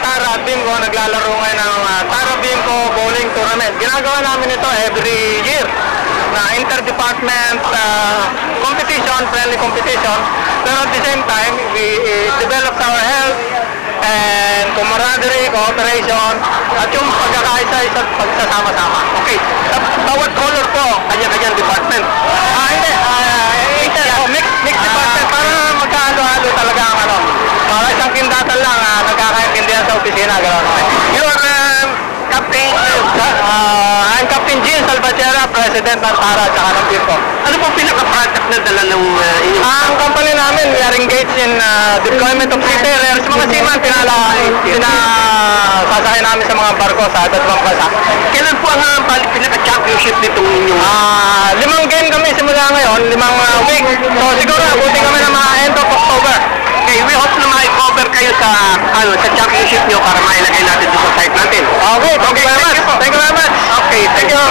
Tara at Bimco naglalaro ngayon ng Tara Bimco Bowling Tournament. Ginagawa namin ito every year na interdepartment competition, friendly competition. Pero at the same time, we develop our health and camaraderie, cooperation, at yung pagkakaisa-isa at pagsasama-sama. Okay, bawat color po, kanya-kanyang department. Mixed department, para magkahalo-halo talaga ang ano. Para isang kindatan lang, nagkakaintindihan sa opisina. You're Captain, I'm Captain Jean Salvatierra, President ng Tara at saka ng Bimco. Ano po pinaka-product na dala ng inyong? Ang company namin, we are engaged in deployment of seafarers. Mga seaman, pinasasakay namin sa mga barko sa iba't ibang bansa. Kailan po ang pinaka-championship nitong inyong? 5 game kami simula ngayon, 5 week. So siguro, abutin kami ng mga end of October. Okay, we hope na ma-cover kayo sa championship nyo para mailagay natin sa site natin. Okay, thank you very much. Thank you very much. Okay, thank you.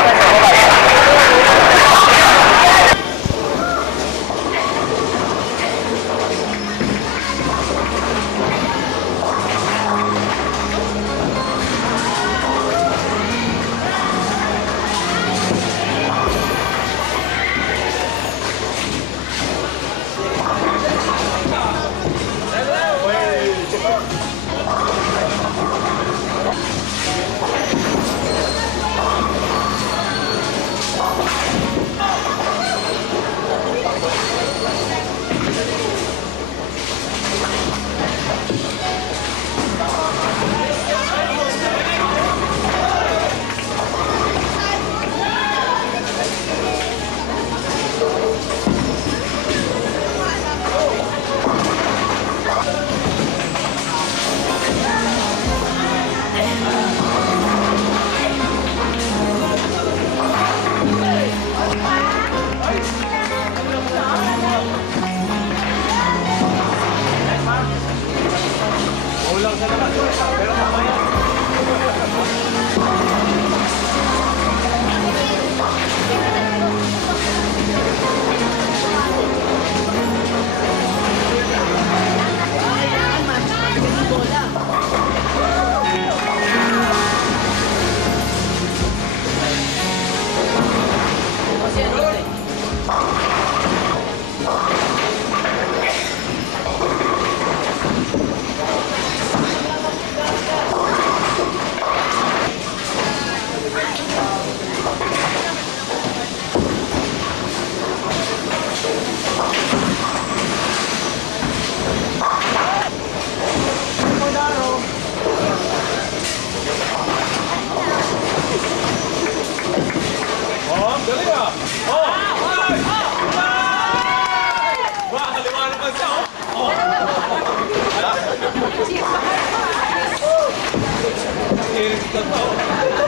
Eric,